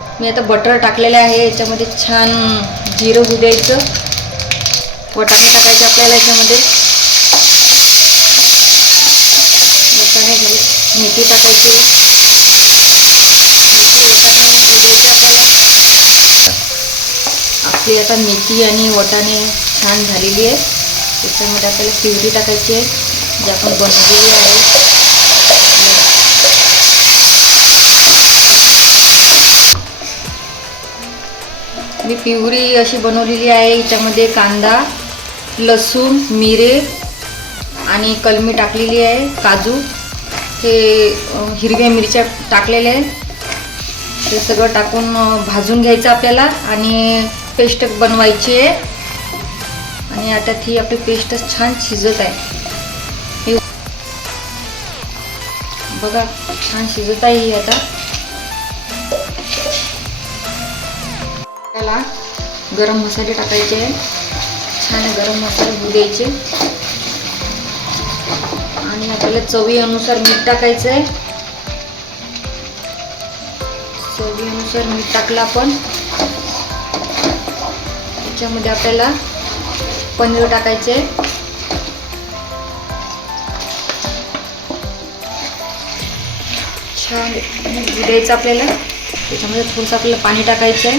मी आता बटर टाकलेलं आहे. याच्यामध्ये छान जिरं होऊ द्यायचं. वाटाणे टाकायचे आपल्याला याच्यामध्ये. वाटाणे झाले, मेथी टाकायची. मेथी वाटाणे होऊ द्यायचे आपल्याला. आपली आता मेथी आणि वाटाणे छान झालेली आहे. त्याच्यामध्ये आपल्याला प्युरी टाकायची आहे जी आपण बनवलेली आहे. मी प्युरी अशी बनवलेली आहे. याच्यामध्ये कांदा, लसूण, मिरे आणि कलमी टाकलेली आहे. काजू, हे हिरव्या मिरच्या टाकलेल्या आहे. ते सगळं टाकून भाजून घ्यायचं आपल्याला आणि पेस्ट बनवायची आहे. आणि आता ती आपली पेस्ट छान शिजत आहे. बघा छान शिजत आहे ही. आता त्याला गरम मसाले टाकायचे आहे. छान गरम मसाले होऊ द्यायचे. आणि आपल्याला चवीनुसार मीठ टाकायचं आहे. चवीनुसार मीठ टाकलं आपण. त्याच्यामध्ये आपल्याला पनीर टाकायचे. छान होऊ द्यायचं आपल्याला. त्याच्यामध्ये थोडंसं आपल्याला पाणी टाकायचं आहे.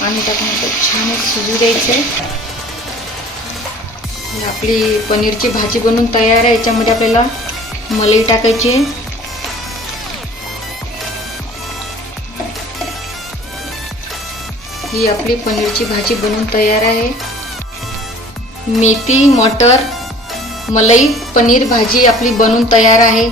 पाणी टाकून छान शिजू द्यायचं आहे. आपली पनीरची भाजी बनवून तयार आहे. याच्यामध्ये आपल्याला मलाई टाकायची आहे. ही आपली पनीरची भाजी बनवून तयार आहे. मेथी, मटर, मलाई, पनीर भाजी आपली बनवून तयार आहे.